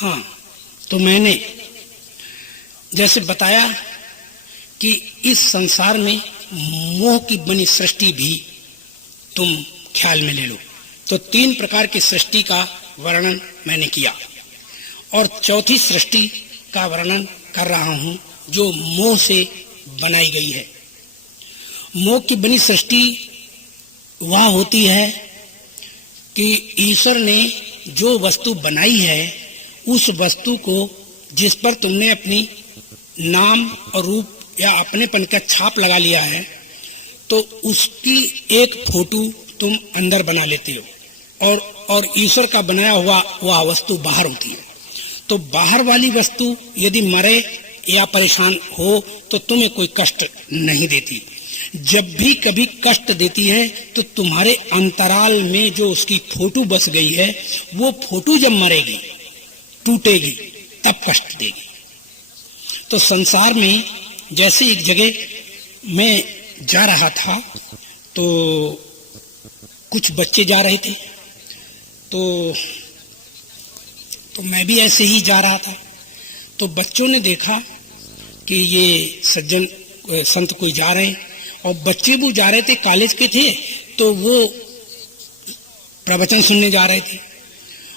हाँ, तो मैंने जैसे बताया कि इस संसार में मोह की बनी सृष्टि भी तुम ख्याल में ले लो, तो 3 प्रकार की सृष्टि का वर्णन मैंने किया और चौथी सृष्टि का वर्णन कर रहा हूं जो मोह से बनाई गई है। मोह की बनी सृष्टि वह होती है कि ईश्वर ने जो वस्तु बनाई है उस वस्तु को जिस पर तुमने अपनी नाम और रूप या अपनेपन का छाप लगा लिया है, तो उसकी एक फोटो तुम अंदर बना लेते हो और ईश्वर का बनाया हुआ वह वस्तु बाहर होती है। तो बाहर वाली वस्तु यदि मरे या परेशान हो तो तुम्हें कोई कष्ट नहीं देती। जब भी कभी कष्ट देती है तो तुम्हारे अंतराल में जो उसकी फोटो बस गई है वो फोटो जब मरेगी, टूटेगी, तब कष्ट देगी। तो संसार में जैसे एक जगह मैं जा रहा था तो कुछ बच्चे जा रहे थे, तो मैं भी ऐसे ही जा रहा था। तो बच्चों ने देखा कि ये सज्जन संत कोई जा रहे हैं और बच्चे वो जा रहे थे, कॉलेज के थे, तो वो प्रवचन सुनने जा रहे थे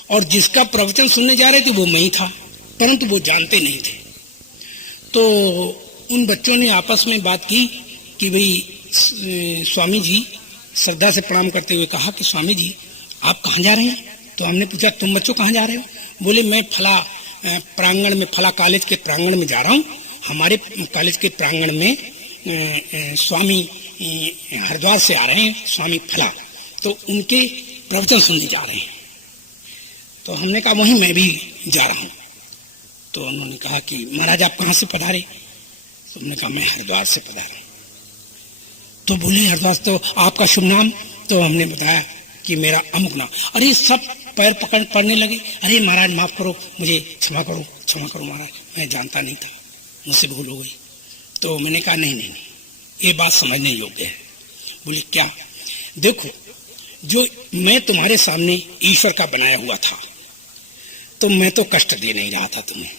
और जिसका प्रवचन सुनने जा रहे थे वो मैं ही था, परंतु वो जानते नहीं थे। तो उन बच्चों ने आपस में बात की कि भाई स्वामी जी, श्रद्धा से प्रणाम करते हुए कहा कि स्वामी जी आप कहाँ जा रहे हैं? तो हमने पूछा तुम बच्चों कहाँ जा रहे हो? बोले मैं फला प्रांगण में, फला कॉलेज के प्रांगण में जा रहा हूँ। हमारे कॉलेज के प्रांगण में स्वामी हरिद्वार से आ रहे हैं, स्वामी फला, तो उनके प्रवचन सुनने जा रहे हैं। तो हमने कहा वहीं मैं भी जा रहा हूँ। तो उन्होंने कहा कि महाराज आप कहाँ से पधारे? तो हमने कहा मैं हरिद्वार से पधारा। तो बोले हरिद्वार, तो आपका शुभ नाम? तो हमने बताया कि मेरा अमुक नाम। अरे सब पैर पकड़ पड़ने लगे, अरे महाराज माफ करो, मुझे क्षमा करो महाराज, मैं जानता नहीं था, मुझसे भूल हो गई। तो मैंने कहा नहीं, ये बात समझने योग्य है। बोले क्या? देखो, जो मैं तुम्हारे सामने ईश्वर का बनाया हुआ था तो मैं तो कष्ट दे नहीं रहा था तुम्हें।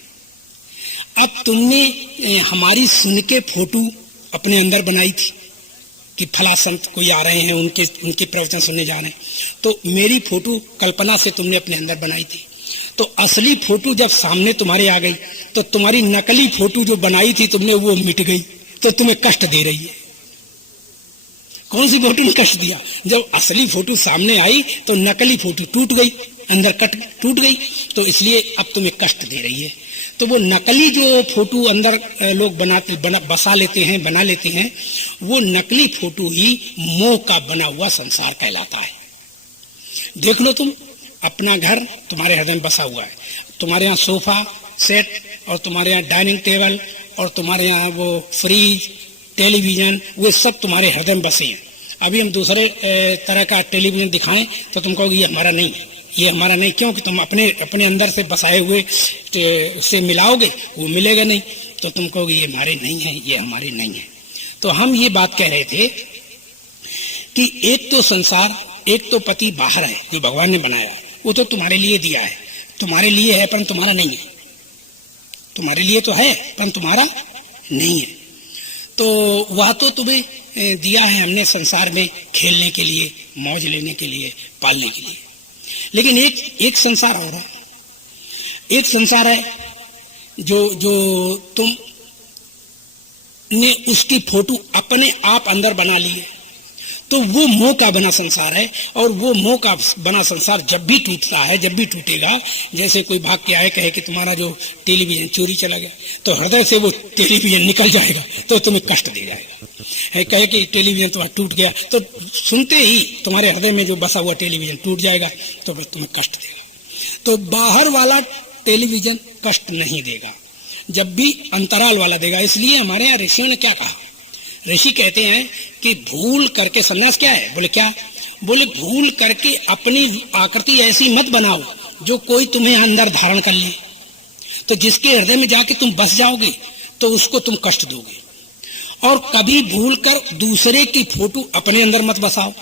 अब तुमने हमारी सुन के फोटो अपने अंदर बनाई थी कि फला संत कोई आ रहे हैं, उनके प्रवचन सुनने जा रहे हैं, तो मेरी फोटो कल्पना से तुमने अपने अंदर बनाई थी। तो असली फोटो जब सामने तुम्हारे आ गई तो तुम्हारी नकली फोटो जो बनाई थी तुमने वो मिट गई, तो तुम्हें कष्ट दे रही है। कौन सी फोटो ने कष्ट दिया? जब असली फोटो सामने आई तो नकली फोटो टूट गई, अंदर टूट गई, तो इसलिए अब तुम्हें कष्ट दे रही है। तो वो नकली जो फोटो अंदर लोग बना लेते हैं, वो नकली फोटो ही मोह का बना हुआ संसार कहलाता है। देख लो, तुम अपना घर तुम्हारे हृदय में बसा हुआ है, तुम्हारे यहाँ सोफा सेट और तुम्हारे यहाँ डाइनिंग टेबल और तुम्हारे यहाँ वो फ्रिज, टेलीविजन, वो सब तुम्हारे हृदय में बसे हैं। अभी हम दूसरे तरह का टेलीविजन दिखाएं तो तुम कहोगे ये हमारा नहीं है, ये हमारा नहीं। क्योंकि तुम अपने अंदर से बसाए हुए से मिलाओगे, वो मिलेगा नहीं, तो तुम कहोगे ये हमारे नहीं है, ये हमारे नहीं है। तो हम ये बात कह रहे थे कि एक तो संसार, एक तो पति बाहर है जो भगवान ने बनाया, वो तो तुम्हारे लिए दिया है, तुम्हारे लिए है पर तुम्हारा नहीं है। तुम्हारे लिए तो है पर तुम्हारा नहीं है। तो वह तो तुम्हें दिया है हमने संसार में खेलने के लिए, मौज लेने के लिए, पालने के लिए। लेकिन एक संसार और है, एक संसार है जो तुम ने उसकी फोटो अपने आप अंदर बना ली है, तो वो मोह का बना संसार है। और वो मोह का बना संसार जब भी टूटता है, जब भी टूटेगा, जैसे कोई भाग के आए कहे कि तुम्हारा जो टेलीविजन चोरी चला गया, तो हृदय से वो टेलीविजन निकल जाएगा तो तुम्हें कष्ट दे जाएगा। है कहे कि टेलीविजन तुम्हारा टूट गया, तो सुनते ही तुम्हारे हृदय में जो बसा हुआ टेलीविजन टूट जाएगा, तो तुम्हें कष्ट देगा। तो बाहर वाला टेलीविजन कष्ट नहीं देगा, जब भी अंतराल वाला देगा। इसलिए हमारे यहाँ ऋषियों ने क्या कहा? ऋषि कहते हैं कि भूल करके, सन्यास क्या है? बोले क्या? बोले भूल करके अपनी आकृति ऐसी मत बनाओ जो कोई तुम्हें अंदर धारण कर ले, तो जिसके हृदय में जाके तुम बस जाओगे तो उसको तुम कष्ट दोगे। और कभी भूल कर दूसरे की फोटो अपने अंदर मत बसाओ।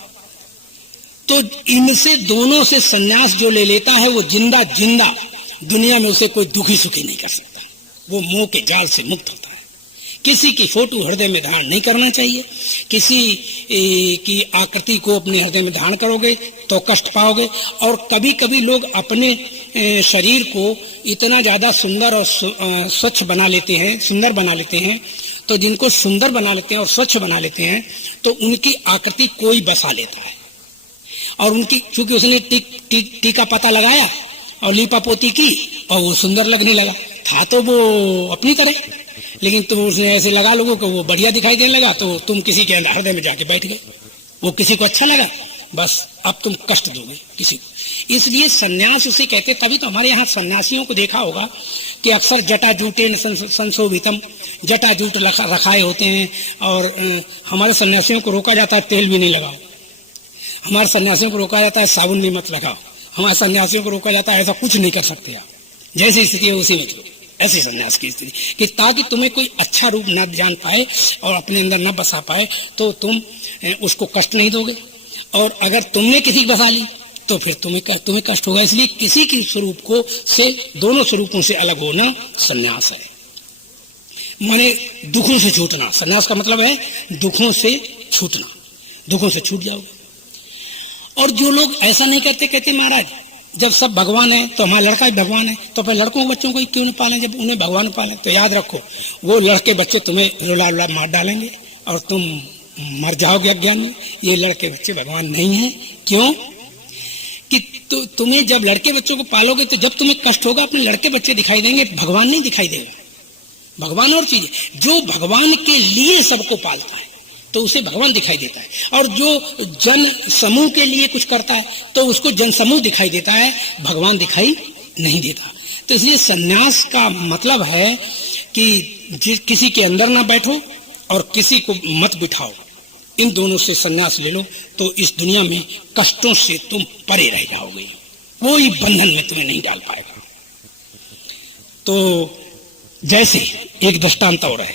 तो इनसे दोनों से सन्यास जो ले लेता है वो जिंदा दुनिया में उसे कोई दुखी सुखी नहीं कर सकता। वो मोह के जाल से मुक्त होता है। किसी की फोटो हृदय में धारण नहीं करना चाहिए। किसी की आकृति को अपने हृदय में धारण करोगे तो कष्ट पाओगे। और कभी कभी लोग अपने शरीर को इतना ज्यादा सुंदर और स्वच्छ बना लेते हैं, सुंदर बना लेते हैं। तो जिनको सुंदर बना लेते हैं और स्वच्छ बना लेते हैं तो उनकी आकृति कोई बसा लेता है। और उनकी, क्योंकि उसने टीका पता लगाया और लीपापोती की और वो सुंदर लगने लगा। था तो वो अपनी तरह, लेकिन तुम उसने ऐसे लगा लोगों को वो बढ़िया दिखाई देने लगा, तो तुम किसी के हृदय में जाके बैठ गए। वो किसी को अच्छा लगा, बस अब तुम कष्ट दोगे किसी को। इसलिए सन्यास उसे कहते। तभी तो हमारे यहाँ सन्यासियों को देखा होगा कि अक्सर जटा जूटे संशोभितम, जटा जूट रखाए होते हैं। और हमारे सन्यासियों को रोका जाता है तेल भी नहीं लगाओ, हमारे सन्यासियों को रोका जाता है साबुन भी मत लगाओ, हमारे सन्यासियों को रोका जाता है ऐसा कुछ नहीं कर सकते आप, जैसी स्थिति है उसी में चलो। ऐसे सन्यास की स्थिति कि ताकि तुम्हें कोई अच्छा रूप न जान पाए और अपने अंदर न बसा पाए तो तुम उसको कष्ट नहीं दोगे। और अगर तुमने किसी की बसा ली तो फिर तुम्हें कष्ट होगा। इसलिए किसी के स्वरूप को से, दोनों स्वरूपों से अलग होना सन्यास है। माने दुखों से छूटना। सन्यास का मतलब है दुखों से छूटना, दुखों से छूट जाओगे। और जो लोग ऐसा नहीं करते, कहते महाराज जब सब भगवान है तो हमारा लड़का भी भगवान है, तो फिर लड़कों बच्चों को ही क्यों नहीं पालें जब उन्हें भगवान पालें। तो याद रखो वो लड़के बच्चे तुम्हें रुला रुला मार डालेंगे और तुम मर जाओगे अज्ञान में। ये लड़के बच्चे भगवान नहीं है। क्यों कि तुम्हें जब लड़के बच्चों को पालोगे तो जब तुम्हें कष्ट होगा अपने लड़के बच्चे दिखाई देंगे, भगवान नहीं दिखाई देगा। भगवान और चीज है। जो भगवान के लिए सबको पालता है तो उसे भगवान दिखाई देता है, और जो जन समूह के लिए कुछ करता है तो उसको जन समूह दिखाई देता है, भगवान दिखाई नहीं देता। तो इसलिए सन्यास का मतलब है कि किसी के अंदर ना बैठो और किसी को मत बिठाओ। इन दोनों से सन्यास ले लो तो इस दुनिया में कष्टों से तुम परे रह जाओगे, कोई बंधन में तुम्हें नहीं डाल पाएगा। तो जैसे एक दृष्टांत और है,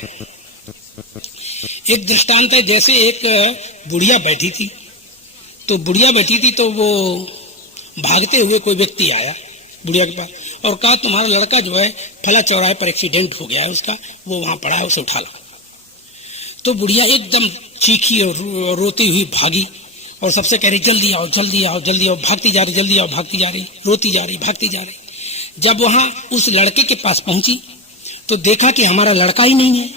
एक दृष्टांत है। जैसे एक बुढ़िया बैठी थी, तो बुढ़िया बैठी थी तो वो भागते हुए कोई व्यक्ति आया बुढ़िया के पास और कहा तुम्हारा लड़का जो है फला चौराहे पर एक्सीडेंट हो गया है उसका, वो वहां पड़ा है, उसे उठा लो। तो बुढ़िया एकदम चीखी और रोती हुई भागी और सबसे कह रही जल्दी आओ जल्दी आओ जल्दी आओ, भागती जा रही जल्दी आओ, भागती जा रही, रोती जा रही, भागती जा रही। जब वहां उस लड़के के पास पहुंची तो देखा कि हमारा लड़का ही नहीं है।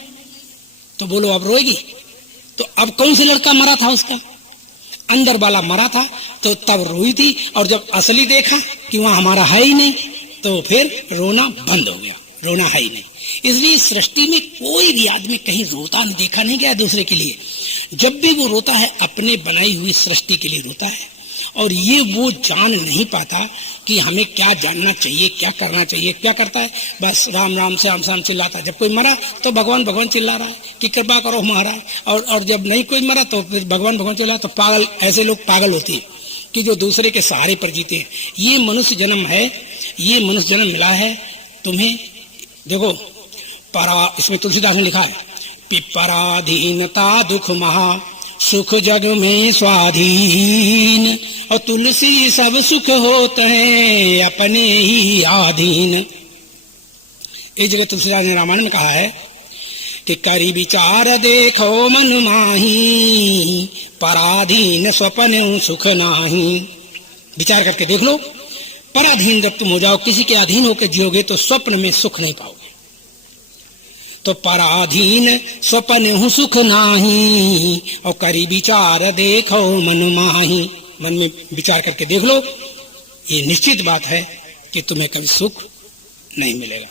तो बोलो अब रोएगी? तो अब कौन सा लड़का मरा था उसका? अंदर वाला मरा था तो तब रोई थी, और जब असली देखा कि वहां हमारा है ही नहीं तो फिर रोना बंद हो गया, रोना है ही नहीं। इसलिए सृष्टि में कोई भी आदमी कहीं रोता नहीं, देखा नहीं गया दूसरे के लिए। जब भी वो रोता है अपने बनाई हुई सृष्टि के लिए रोता है। और ये वो जान नहीं पाता कि हमें क्या जानना चाहिए, क्या करना चाहिए। क्या करता है? बस राम राम श्याम श्याम चिल्लाता। जब कोई मरा तो भगवान भगवान चिल्ला रहा है कि कृपा करो महाराज, और जब नहीं कोई मरा तो फिर भगवान भगवान चिल्ला। तो पागल, ऐसे लोग पागल होते हैं कि जो दूसरे के सहारे पर जीते हैं। ये मनुष्य जन्म है, ये मनुष्य जन्म मिला है तुम्हें। देखो इसमें तुलसीदास ने लिखा है, पिपराधीनता दुख महा सुख जग में स्वाधीन, और तुलसी सब सुख होते हैं अपने ही आधीन। एक जगह तुलसीदास ने रामायण में कहा है कि करी विचार देखो मन माही, पराधीन स्वप्न सुख नाही। विचार करके देख लो, पराधीन जब तुम हो जाओ, किसी के अधीन होकर जियोगे तो स्वप्न में सुख नहीं पाओगे। तो पराधीन स्वप्न सुख नाही, और करी विचार देखो मन माही। मन में विचार करके देख लो, ये निश्चित बात है कि तुम्हें कभी सुख नहीं मिलेगा।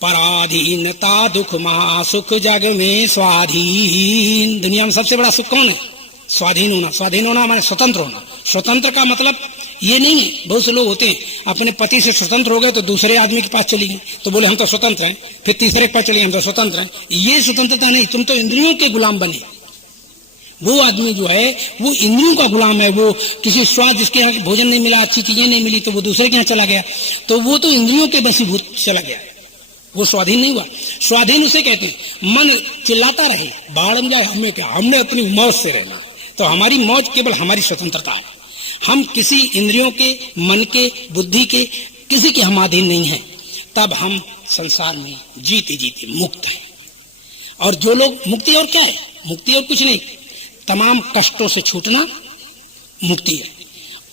पराधीनता दुख महा सुख जग में स्वाधीन। दुनिया में सबसे बड़ा सुख कौन है? स्वाधीन होना। स्वाधीन होना हमारे स्वतंत्र होना। स्वतंत्र का मतलब ये नहीं है, बहुत से लोग होते हैं अपने पति से स्वतंत्र हो गए तो दूसरे आदमी के पास चली गए तो बोले हम तो स्वतंत्र हैं, फिर तीसरे के पास चले हम तो स्वतंत्र हैं। ये स्वतंत्रता नहीं, तुम तो इंद्रियों के गुलाम बने। वो आदमी जो है वो इंद्रियों का गुलाम है। वो किसी स्वाद, जिसके यहाँ भोजन नहीं मिला, अच्छी चीजें नहीं मिली तो वो दूसरे के यहाँ चला गया, तो वो तो इंद्रियों के बसीभूत चला गया, वो स्वाधीन नहीं हुआ। स्वाधीन उसे कहते हैं मन चिल्लाता रहे बाढ़ में जाए, हमें क्या, हमने अपनी मौज से रहना। तो हमारी मौज केवल हमारी स्वतंत्रता है। हम किसी इंद्रियों के, मन के, बुद्धि के किसी के हम अधीन नहीं हैं, तब हम संसार में जीते जीते मुक्त हैं। और जो लोग, मुक्ति और क्या है? मुक्ति और कुछ नहीं, तमाम कष्टों से छूटना मुक्ति है।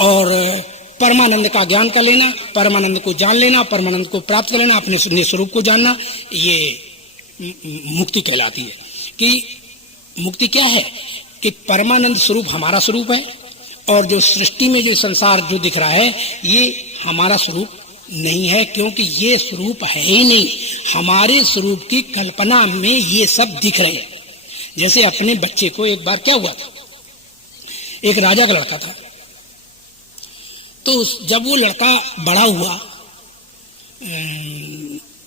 और परमानंद का ज्ञान कर लेना, परमानंद को जान लेना, परमानंद को प्राप्त कर लेना, अपने स्वरूप को जानना, ये मुक्ति कहलाती है। कि मुक्ति क्या है? कि परमानंद स्वरूप हमारा स्वरूप है, और जो सृष्टि में जो संसार जो दिख रहा है ये हमारा स्वरूप नहीं है, क्योंकि ये स्वरूप है ही नहीं। हमारे स्वरूप की कल्पना में ये सब दिख रहे हैं। जैसे अपने बच्चे को, एक बार क्या हुआ था, एक राजा का लड़का था, तो जब वो लड़का बड़ा हुआ,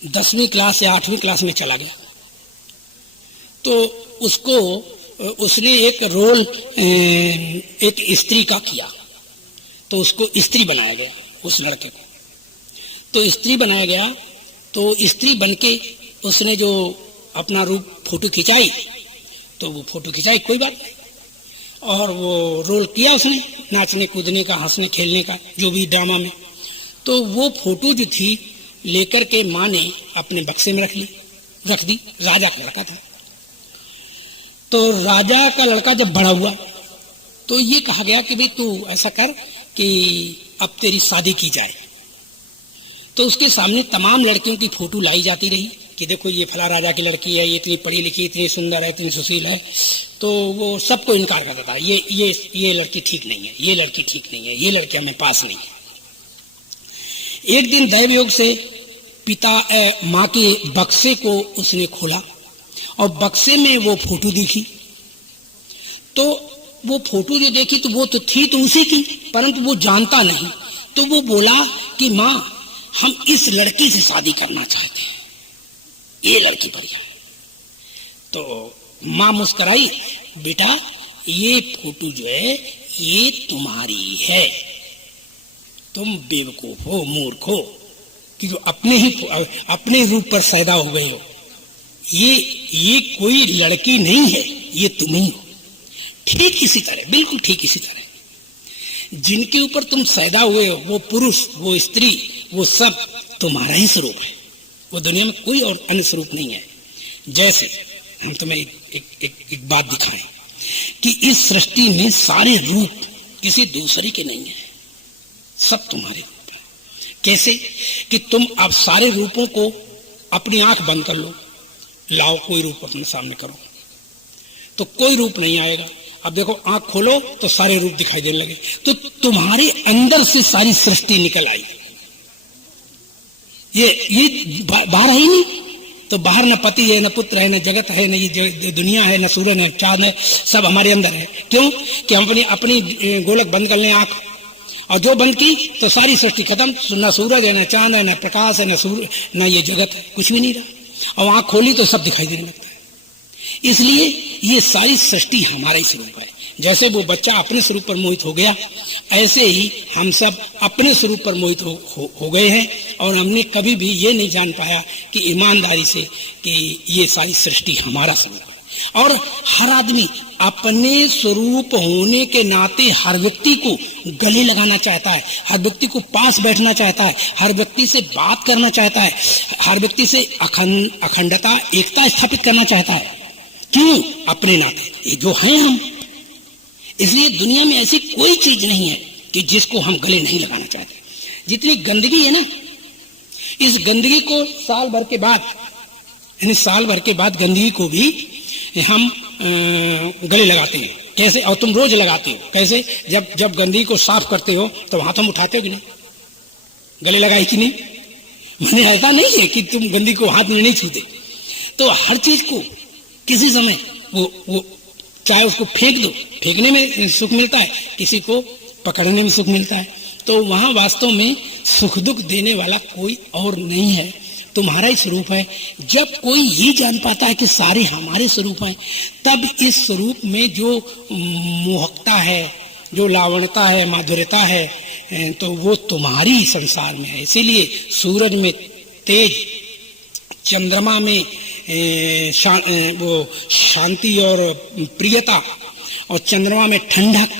10वीं क्लास या 8वीं क्लास में चला गया, तो उसने एक रोल एक स्त्री का किया, तो उसको स्त्री बनाया गया, उस लड़के को। तो स्त्री बनाया गया, तो स्त्री बनके उसने जो अपना रूप फोटो खिंचाई, तो वो फोटो खिंचाई, कोई बात नहीं, और वो रोल किया उसने, नाचने कूदने का, हंसने खेलने का, जो भी ड्रामा में। तो वो फोटो जो थी लेकर के माँ ने अपने बक्से में रख दी। राजा का लड़का था। तो राजा का लड़का जब बड़ा हुआ तो ये कहा गया कि भाई तू ऐसा कर कि अब तेरी शादी की जाए। तो उसके सामने तमाम लड़कियों की फोटो लाई जाती रही कि देखो ये फला राजा की लड़की है, ये इतनी पढ़ी लिखी, इतनी सुंदर है, इतनी सुशील है। तो वो सबको इनकार करता था, ये लड़की ठीक नहीं है, ये लड़की ठीक नहीं है, ये लड़की हमें पास नहीं है। एक दिन दैव योग से माँ के बक्से को उसने खोला और बक्से में वो फोटो दिखी। तो वो फोटो जो देखी तो वो तो थी तो उसी की, परंतु वो जानता नहीं। तो वो बोला कि माँ हम इस लड़की से शादी करना चाहते हैं, ये लड़की बढ़िया। तो माँ मुस्कुराई, बेटा ये फोटो जो है ये तुम्हारी है, तुम बेवकूफ हो, मूर्ख हो कि जो अपने रूप पर पैदा हो गए हो। ये कोई लड़की नहीं है, ये तुम ही हो। ठीक इसी तरह, बिल्कुल ठीक इसी तरह जिनके ऊपर तुम पैदा हुए हो, वो पुरुष, वो स्त्री, वो सब तुम्हारा ही स्वरूप है। वो दुनिया में कोई और अन्य स्वरूप नहीं है। जैसे हम तुम्हें एक बात दिखाएं कि इस सृष्टि में सारे रूप किसी दूसरे के नहीं है, सब तुम्हारे रूप है। कैसे कि तुम अब सारे रूपों को अपनी आंख बंद कर लो, लाओ कोई रूप अपने सामने करो, तो कोई रूप नहीं आएगा। अब देखो आंख खोलो तो सारे रूप दिखाई देने लगे। तो तुम्हारे अंदर से सारी सृष्टि निकल आई। ये बाहर है ही नहीं। तो बाहर न पति है, न पुत्र है, न जगत है, न ये दुनिया है, न सूरज है, चांद है, सब हमारे अंदर है। क्यों कि हम अपनी गोलक बंद कर लें आंख, और जो बंद की तो सारी सृष्टि खत्म। न सूरज है, न चांद है, न प्रकाश है, न ये जगत है, कुछ भी नहीं रहा। और आंख खोली तो सब दिखाई देने लगता है। इसलिए ये सारी सृष्टि हमारा ही स्वरूप है। जैसे वो बच्चा अपने स्वरूप पर मोहित हो गया, ऐसे ही हम सब अपने स्वरूप पर मोहित हो गए हैं। और हमने कभी भी ये नहीं जान पाया कि ईमानदारी से कि ये सारी सृष्टि हमारा स्वरूप है। और हर आदमी अपने स्वरूप होने के नाते हर व्यक्ति को गले लगाना चाहता है, हर व्यक्ति को पास बैठना चाहता है, हर व्यक्ति से बात करना चाहता है, हर व्यक्ति से अखंडता, एकता स्थापित करना चाहता है। क्यों? अपने नाते ये जो हैं हम। इसलिए दुनिया में ऐसी कोई चीज नहीं है कि जिसको हम गले नहीं लगाना चाहते। जितनी गंदगी है ना, इस गंदगी को साल भर के बाद गंदगी को भी हम गले लगाते हैं। कैसे? और तुम रोज लगाते हो। कैसे? जब गंदगी को साफ करते हो तो हाथ हम उठाते हो कि नहीं, गले लगाए कि नहीं? मैंने ऐसा नहीं है कि तुम गंदगी को हाथ में नहीं छूते। तो हर चीज को किसी समय वो चाहे उसको फेंक दो, फेंकने में सुख मिलता है, किसी को पकड़ने में सुख मिलता है। तो वहां वास्तव में सुख दुख देने वाला कोई और नहीं है, तुम्हारा ही स्वरूप है। जब कोई ये जान पाता है कि सारे हमारे स्वरूप हैं, तब इस स्वरूप में जो मोहकता है, जो लावण्यता है, माधुर्यता है, तो वो तुम्हारी संसार में है। इसीलिए सूरज में तेज, चंद्रमा में वो शांति और प्रियता, और चंद्रमा में ठंडक,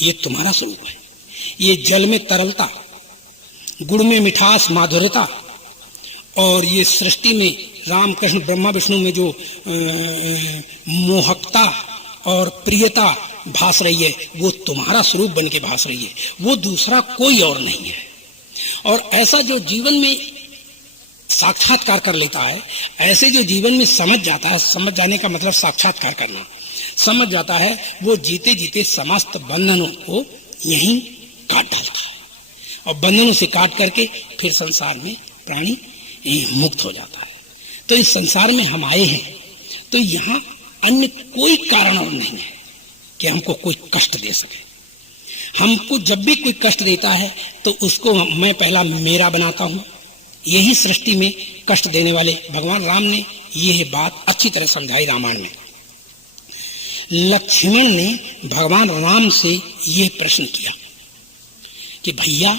ये तुम्हारा स्वरूप है। ये जल में तरलता, गुड़ में मिठास, माधुर्यता, और ये सृष्टि में राम कृष्ण ब्रह्मा विष्णु में जो मोहकता और प्रियता भास रही है, वो तुम्हारा स्वरूप बन के भास रही है, वो दूसरा कोई और नहीं है। और ऐसा जो जीवन में साक्षात्कार कर लेता है, ऐसे जो जीवन में समझ जाता है, समझ जाने का मतलब साक्षात्कार करना, समझ जाता है, वो जीते जीते समस्त बंधनों को यहीं काट डालता है, और बंधनों से काट करके फिर संसार में प्राणी मुक्त हो जाता है। तो इस संसार में हम आए हैं, तो यहाँ अन्य कोई कारण और नहीं है कि हमको कोई कष्ट दे सके। हमको जब भी कोई कष्ट देता है तो उसको मैं पहला मेरा बनाता हूं। यही सृष्टि में कष्ट देने वाले भगवान राम ने यह बात अच्छी तरह समझाई रामायण में। लक्ष्मण ने भगवान राम से यह प्रश्न किया कि भैया,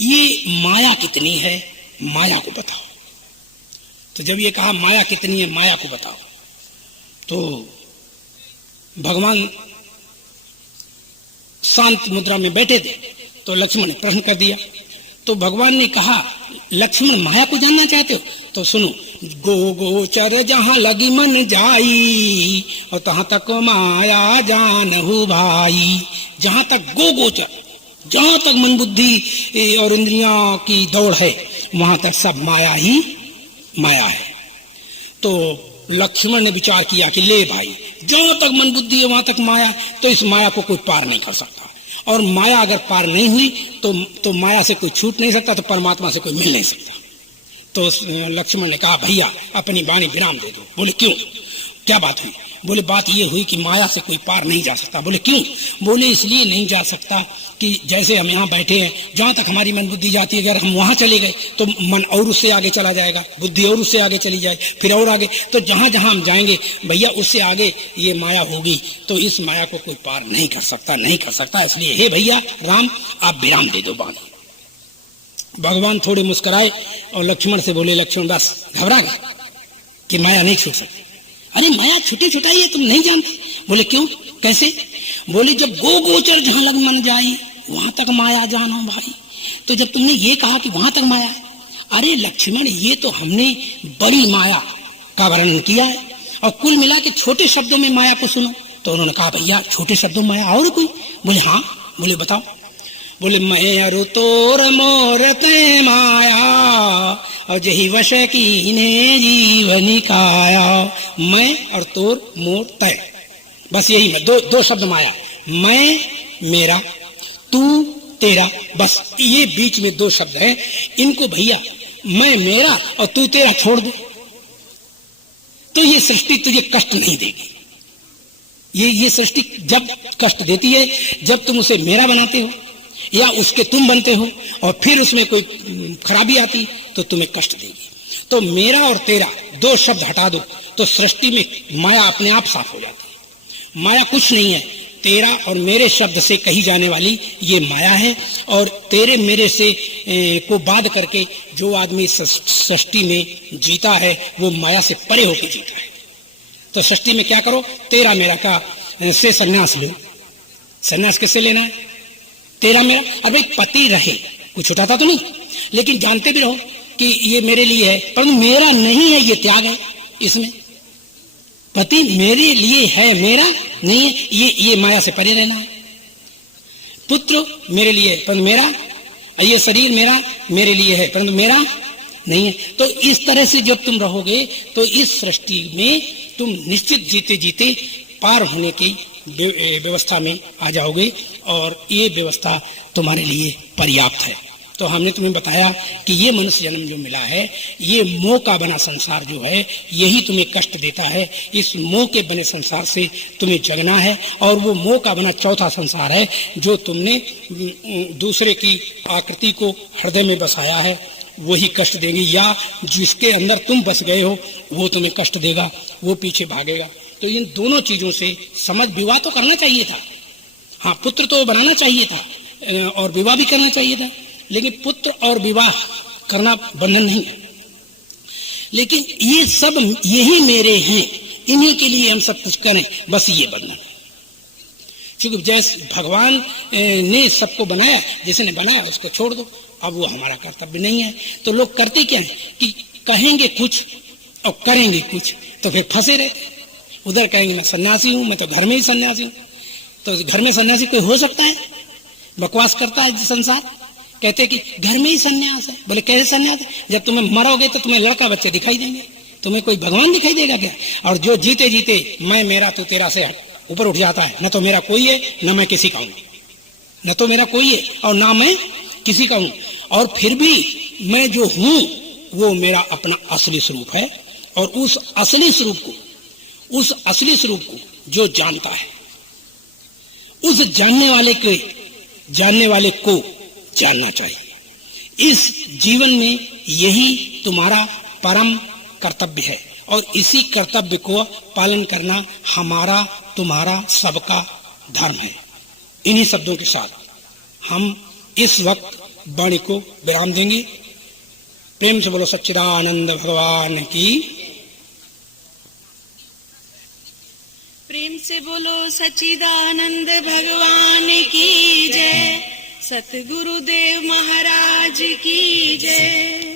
ये माया कितनी है, माया को बताओ। तो जब ये कहा माया कितनी है, माया को बताओ, तो भगवान शांत मुद्रा में बैठे थे। तो लक्ष्मण ने प्रश्न कर दिया। तो भगवान ने कहा, लक्ष्मण माया को जानना चाहते हो तो सुनो, गो गोचर जहां लगी मन जाई, और तहां तक माया जानहु भाई। जहां तक गो गोचर, जहां तक मन बुद्धि और इंद्रियों की दौड़ है, वहां तक सब माया ही माया है। तो लक्ष्मण ने विचार किया कि ले भाई, जहां तक मन बुद्धि है वहां तक माया, तो इस माया को कोई पार नहीं कर सकता, और माया अगर पार नहीं हुई तो माया से कोई छूट नहीं सकता, तो परमात्मा से कोई मिल नहीं सकता। तो लक्ष्मण ने कहा, भैया अपनी वाणी विराम दे दो। बोले क्यों, क्या बात हुई? बोले बात ये हुई कि माया से कोई पार नहीं जा सकता। बोले क्यों? बोले इसलिए नहीं जा सकता कि जैसे हम यहाँ बैठे हैं, जहां तक हमारी मन बुद्धि जाती है, अगर हम वहां चले गए तो मन और उससे आगे चला जाएगा, बुद्धि और उससे आगे चली जाए, फिर और आगे, तो जहां जहां हम जाएंगे भैया उससे आगे ये माया होगी, तो इस माया को कोई पार नहीं कर सकता, नहीं कर सकता। इसलिए हे भैया राम, आप विराम दे दो वाणी। भगवान थोड़े मुस्कुराए और लक्ष्मण से बोले, लक्ष्मण बस घबरा गए कि माया नहीं छूट सकती। अरे माया छुटी छुटाई है, तुम नहीं जानते? बोले क्यों, कैसे? बोले जब गो गोचर जहां लग मन जाई, वहां तक माया जानो भाई। तो जब तुमने ये कहा कि वहां तक माया है, अरे लक्ष्मण ये तो हमने बड़ी माया का वर्णन किया है, और कुल मिला के छोटे शब्दों में माया को सुनो। तो उन्होंने कहा, भैया छोटे शब्दों में माया और कोई? बोले हाँ। बोले बताओ। बोले मैं अरु तोर मोर ते माया, और जही वश कीने जीवनी काया। मैं और तोर मोर तय, बस यही मैं, दो शब्द माया। मैं मेरा, तू तेरा, बस ये बीच में दो शब्द हैं। इनको भैया मैं मेरा और तू तेरा छोड़ दे, तो ये सृष्टि तुझे कष्ट नहीं देगी। ये सृष्टि जब कष्ट देती है, जब तुम उसे मेरा बनाते हो या उसके तुम बनते हो, और फिर उसमें कोई खराबी आती तो तुम्हें कष्ट देगी। तो मेरा और तेरा दो शब्द हटा दो तो सृष्टि में माया अपने आप साफ हो जाती है। माया कुछ नहीं है, तेरा और मेरे शब्द से कही जाने वाली ये माया है। और तेरे मेरे से को बाध करके जो आदमी सृष्टि में जीता है, वो माया से परे होकर जीता है। तो सृष्टि में क्या करो, तेरा मेरा का से संन्यास लो। संन्यास किससे लेना है? तेरा मेरा। अब भाई पति रहे, कुछ छुटाता तो नहीं, लेकिन जानते भी रहो कि ये मेरे लिए है, पर मेरा नहीं है, ये त्याग है इसमें। पति मेरे लिए है, मेरा नहीं है, ये माया से परे रहना है। पुत्र मेरे लिए है, परंतु मेरा, ये शरीर मेरे लिए है, परंतु मेरा नहीं है। तो इस तरह से जब तुम रहोगे तो इस सृष्टि में तुम निश्चित जीते जीते पार होने की व्यवस्था में आ जाओगे, और ये व्यवस्था तुम्हारे लिए पर्याप्त है। तो हमने तुम्हें बताया कि ये मनुष्य जन्म जो मिला है, ये मोह का बना संसार जो है, यही तुम्हें कष्ट देता है। इस मोह के बने संसार से तुम्हें जगना है, और वो मोह का बना चौथा संसार है जो तुमने दूसरे की आकृति को हृदय में बसाया है, वही कष्ट देगी, या जिसके अंदर तुम बस गए हो वो तुम्हें कष्ट देगा, वो पीछे भागेगा। तो इन दोनों चीजों से समझ, विवाह तो करना चाहिए था, हाँ पुत्र तो बनाना चाहिए था, और विवाह भी करना चाहिए था, लेकिन पुत्र और विवाह करना बंधन नहीं है। लेकिन ये सब यही मेरे हैं, इन्हीं के लिए हम सब कुछ करें, बस ये बंधन है। क्योंकि जैसे भगवान ने सबको बनाया, जिसने बनाया उसको छोड़ दो, अब वो हमारा कर्तव्य नहीं है। तो लोग करते क्या है कि कहेंगे कुछ और करेंगे कुछ, तो फिर फंसे रहे। उधर कहेंगे मैं सन्यासी हूं, मैं तो घर में ही सन्यासी हूं। तो घर में सन्यासी कोई हो सकता है? बकवास करता है संसार। कहते कि घर में ही सन्यास है। बोले कैसे सन्यास है? जब तुम्हें मरोगे तो तुम्हें लड़का बच्चे दिखाई देंगे, तुम्हें कोई भगवान दिखाई देगा क्या? और जो जीते जीते मैं मेरा तू तेरा से ऊपर उठ जाता है, न तो मेरा कोई है न मैं किसी का हूं, न तो मेरा कोई है और ना मैं किसी का हूं, और फिर भी मैं जो हूं वो मेरा अपना असली स्वरूप है। और उस असली स्वरूप को जो जानता है, उस जानने वाले को जानना चाहिए। इस जीवन में यही तुम्हारा परम कर्तव्य है और इसी कर्तव्य को पालन करना हमारा तुम्हारा सबका धर्म है। इन्हीं शब्दों के साथ हम इस वक्त वाणी को विराम देंगे। प्रेम से बोलो सच्चिदानंद भगवान की। प्रेम से बोलो सच्चिदानंद भगवान की जय। सतगुरुदेव महाराज की जय।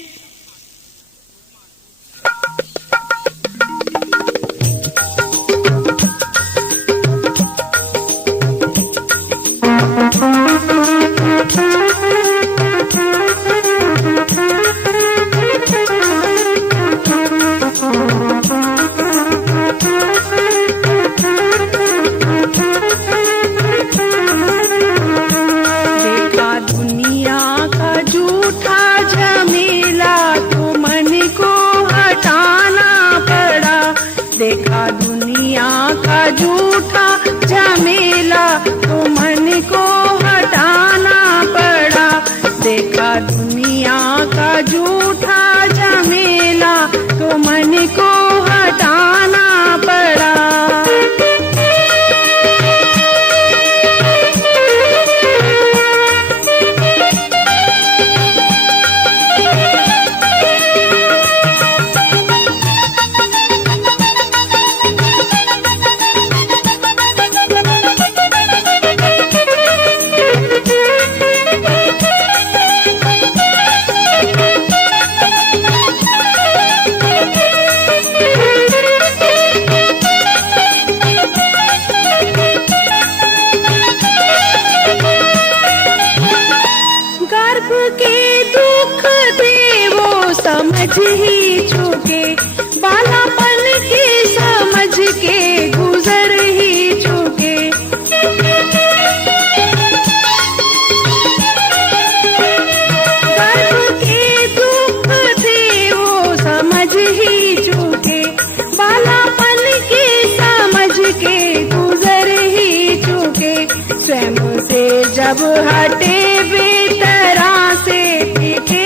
जब हटे बेतरा से पीछे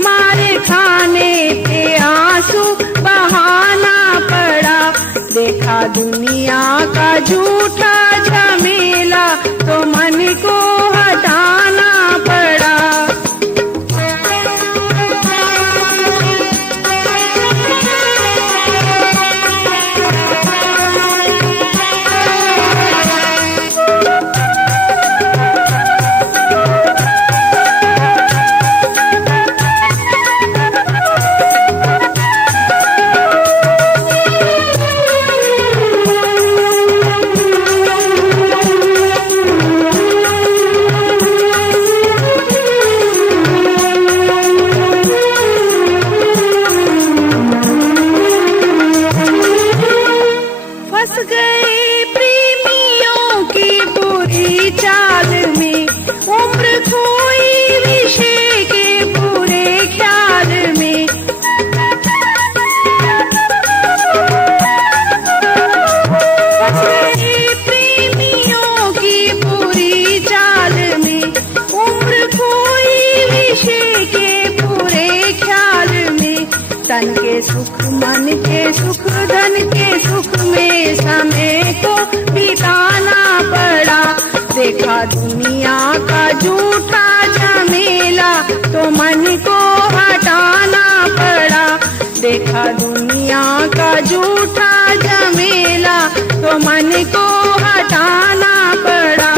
मारे खाने पे आंसू बहाना पड़ा। देखा दुनिया का झूठा झमेला तो मन को हटाना पड़ा। तन के सुख मन के सुख धन के सुख में समय को बिताना पड़ा। देखा दुनिया का झूठा झमेला तो मन को हटाना पड़ा। देखा दुनिया का झूठा झमेला तो मन को हटाना पड़ा।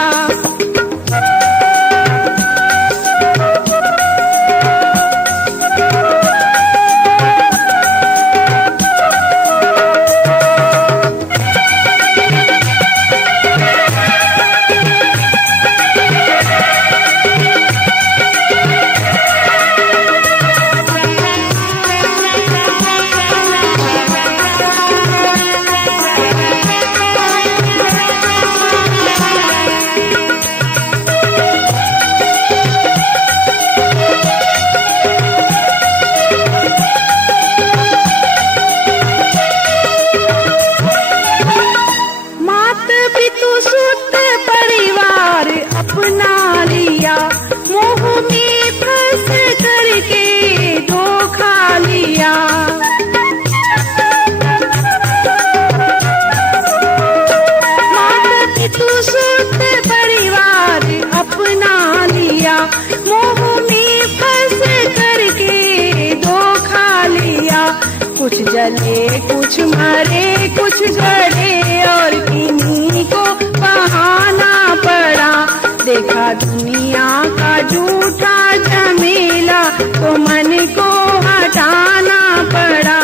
देखा दुनिया का झूठा झमेला तो मन को हटाना पड़ा।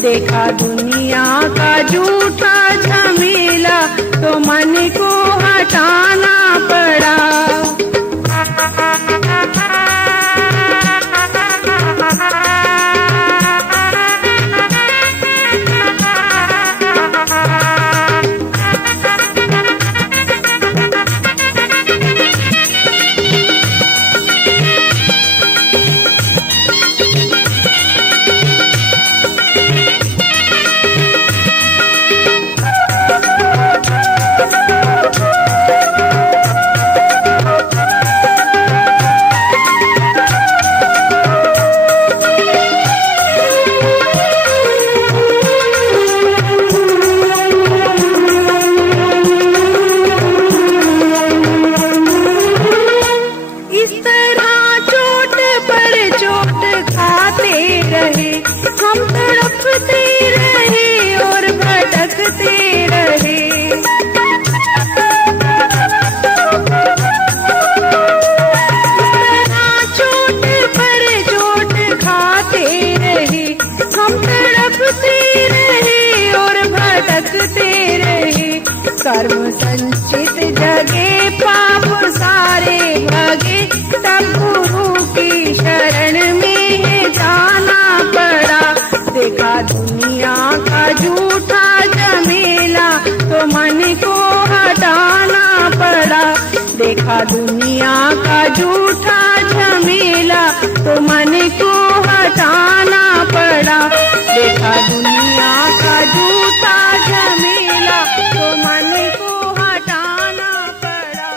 देखा दुनिया का झूठा झमेला तो मन को हटाना पड़ा। कर्म संचित जगे पाप सारे भगे, तब गुरु की शरण में जाना पड़ा। देखा दुनिया का झूठा झमेला तो मन को हटाना पड़ा। देखा दुनिया का झूठा झमेला तो मन को हटाना पड़ा। देखा दुनिया का झूठा झमेला तो मन को हटाना पड़ा।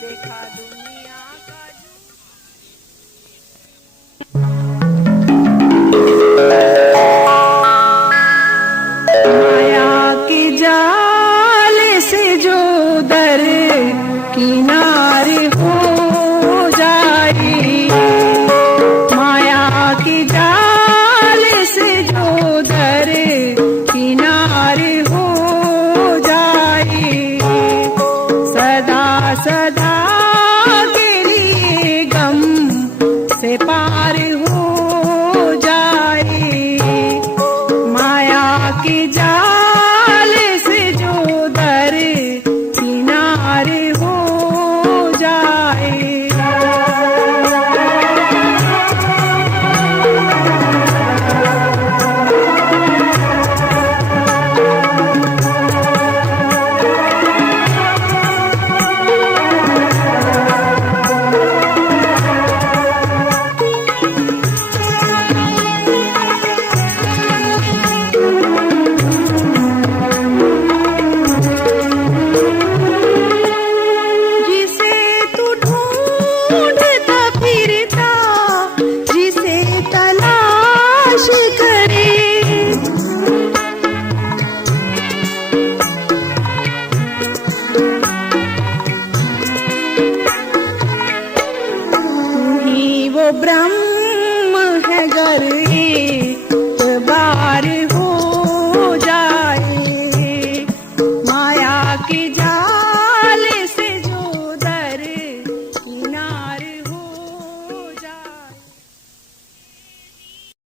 देखा दुनिया का माया के जाल से जो दर किनारे हो जाए, माया के जाल से जो दर किनारे हो जाए, सदा सदा